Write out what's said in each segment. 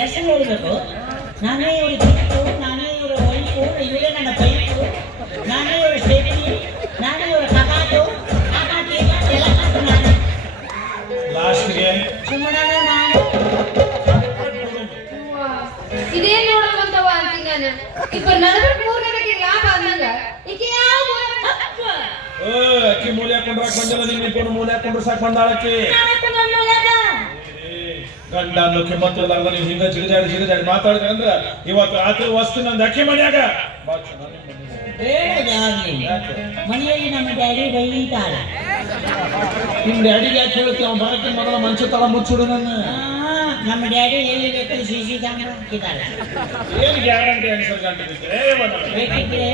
ಹೆಸರು ಹೇಳ್ಬೇಕು. ನಾನೇ ಇವ್ರ ಕಿಟ್ಟು, ನಾನೇ ಇವರ ವೈಫು, ಇವರೇ ನನ್ನ ಪೈಪು, ನಾನೇ ಇವರ ಸೇಫ್ಟಿ, ನಾನೇ ಇವರ ಕಬಾಟು, ಕಬಾಟಿ ಎಲ್ಲ ನಾನು. ಲಾಸ್ಟ್ಗೆ ಸುಮ್ಮನೆ ನಾನು ಇದೇನ್ ನೋಡೋದಂತವ ಅಂತೀನಿ ನಾನು. ಇಬ್ಬರು ನಡಬರ್ಕ್ 3 ಗಂಟೆಗೆ ಲಾಭ ಅಂದಂಗ ಈಕೆ ಯಾವ ಅಕ್ಕಿ ಮೂಲೆ ಹಾಕೊಂಡ್ರಾಕ್ ಬಂದಿಲ್ಲ, ನಿಮ್ಮ ಇಬ್ಬರು ಮೂಲೆ ಹಾಕೊಂಡ್ರೆ ಸಾಕು ಬಂದಾಳಕ್ಕಿ. ಗಂಡ ಅನ್ನೋಕೆ ಮತ್ತಿಲ್ಲಾರ್ದ ನೀವು ಹಿಂಗ ಜಿಗದಾಡಿ ಮಾತಾಡಿದ್ರೆ ಅಂದ್ರೆ ಇವತ್ತು ರಾತ್ರಿ ವಸ್ತು ನಂದು ಅಕ್ಕಿ ಮನ್ಯಾಗ ಮನೆಯಲ್ಲಿ ನಮ್ಮ ಡ್ಯಾಡಿ ಬೈತಾರೆ. ನಿಮ್ ಡ್ಯಾಡಿಗೆ ಯಾಕೆ ಹೇಳ್ತೀವಿ? ಅವ್ನು ಬರಕ್ಕೆ ಮೊದಲ ಮಂಚ ತಳ ಮುಚ್ಚಿಡು ನನ್ನ. ನಮ್ಮ ಡ್ಯಾಡಿ ಎಲ್ಲಿ ಬೇಕಾದ್ರೆ ಸಿಸಿ ಕ್ಯಾಮ್ರಾ ಹಾಕಿದ್ದಾರೆ. ಏನು ಗ್ಯಾರಂಟಿ ಅನ್ಸರ್ ಬೇಕಿದ್ರೆ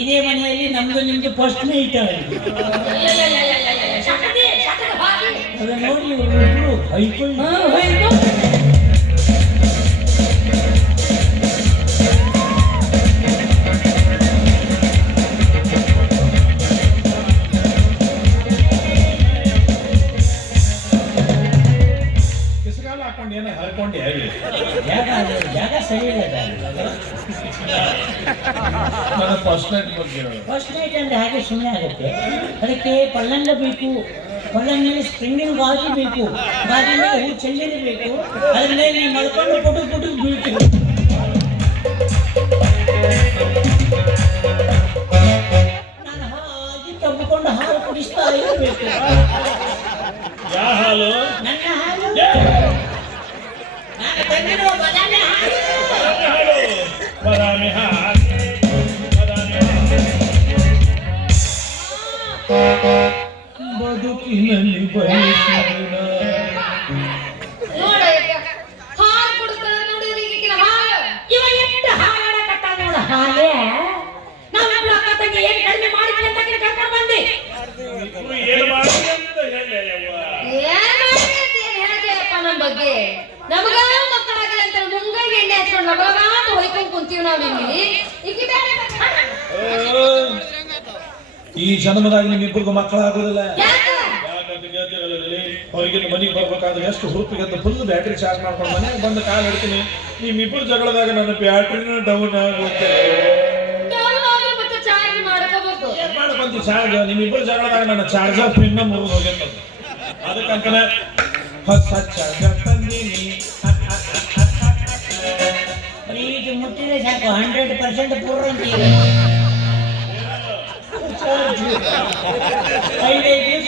ಇದೇ ಮನೆಯಲ್ಲಿ ನಮ್ದು ನಿಮ್ದು ಫಸ್ಟ್ ನೈಟ್ ಅದು ನೋಡಿ ಇವರು ಹೈಕೊಂಡು ಹಾಕೊಂಡು ಏನೋ ಹರ್ಕೊಂಡು ಹೇಳಿ ಜಾಗ ಸರಿ ಇಲ್ಲ. ನನ್ನ ಫಸ್ಟ್ ನೈಟ್ ಬಗ್ಗೆ ಫಸ್ಟ್ ನೈಟ್ ಅಂದ್ರೆ ಹಾಗೆ ಸುಮ್ಮನೆ ಆಗುತ್ತೆ. ಅದಕ್ಕೆ ಪಲ್ಲಂಗ ಬೇಕು, ಪಲ್ಲಂಗಲ್ಲಿ ಸ್ಪ್ರಿಂಗಿನ ಗಾಜಿ ಬೇಕು, ಗಾಜಿ ಮೇಲೆ ಹೂ ಚೆಲ್ಲಿನ ಬೇಕು, ಅದ್ರ ಮೇಲೆ ನೀವು ಮಲ್ಕೊಂಡು ಪುಟು ಬೀಳ್ತೀವಿ. ನಾನು ಹಾಗೆ ತಬ್ಬಿಕೊಂಡು ಹಾಲು ಕುಡಿಸ್ತಾ ಇರಬೇಕು. ಯಾವ ಹಾಲು? ನನ್ನ ಹಾಲು, ನಾನು ತಂದಿರುವ ಬದಾಮಿ ಹಾಲು. ಬದಾಮಿ ಹಾಲು. ಬದುಕಿನಲ್ಲಿ ಬಯಸಿದ ನೋಡ ಹಾಲು ಕುಡಿಸ್ತಾರ ನೋಡಿ ಈಗಿನ ಹಾಲು. ಇವ ಎಷ್ಟು ಹಾಳಾಡಕತ್ತ ನೋಡ ಹಾಲೆ. ನಾವಿಬ್ರು ಅಕ್ಕ ತಂಗಿ ಏನು ಕಡಿಮೆ ಮಾಡಿದ್ವಿ ಅಂತ ಕರ್ಕೊಂಡು ಬಂದಿ. ಏನು ಮಾಡಿ ಅಂತ ಹೇಳಿ ಏನ್ ಹೇಳ್ತೀಯಪ್ಪ ನಮ್ಮ ಬಗ್ಗೆ? ನಮಗ ಮಕ್ಕಳಾಗಲ್ಲ ಅಂತ ಮುಂಗಾಗಿ ಎಣ್ಣೆ ಹಚ್ಕೊಂಡು ಲಗಲಗಾತ ಹೊಯ್ಕೊಂಡು ಕುಂತೀವಿ ನಾವ್ ಇಲ್ಲಿ. ಈಕಿ ಬೇಡ ಈ ಜನ್ಮದಾಗ ನಿಮ್ಮಿಬ್ಬರಿಗೂ ಮಕ್ಕಳಾಗೋದಿಲ್ಲ. ಯಾಕ? ಅವ್ರಿಗೆ ಮನೆಗೆ ಬರ್ಬೇಕಾದ್ರೆ ಎಷ್ಟು ಹುರುಪಿಗೆ ಫುಲ್ ಬ್ಯಾಟ್ರಿ ಚಾರ್ಜ್ ಮಾಡ್ಕೊಂಡು ಮನೆಗೆ ಬಂದು ಕಾಲು ಹಿಡ್ತೀನಿ. ನಿಮ್ಮಿಬ್ಬರು ಜಗಳದಾಗ ನನ್ನ ಬ್ಯಾಟ್ರಿನ ಡೌನ್ ಆಗುತ್ತೆ. ಮತ್ತೆ ಚಾರ್ಜ್ ಮಾಡ್ಕೋಬೇಕು. ಮಾಡ್ಕೊಂತ ಚಾರ್ಜ್ ನಿಮ್ಮಿಬ್ಬರು ಜಗಳದಾಗ ನನ್ನ ಚಾರ್ಜರ್ ಪಿನ್ನ ಮುರಿದು ಹೋಗ್ಯದ. ಅದಕ್ಕಂತಾನೆ ಹೊಸ ಚಾರ್ಜರ್ ತಂದೀನಿ. ಇದು ಮುಟ್ಟಿದ್ರೆ ಸಾಕು 100% ಪೂರ್ಣ ಅಂತೀವಿ. 5 ದಿವಸ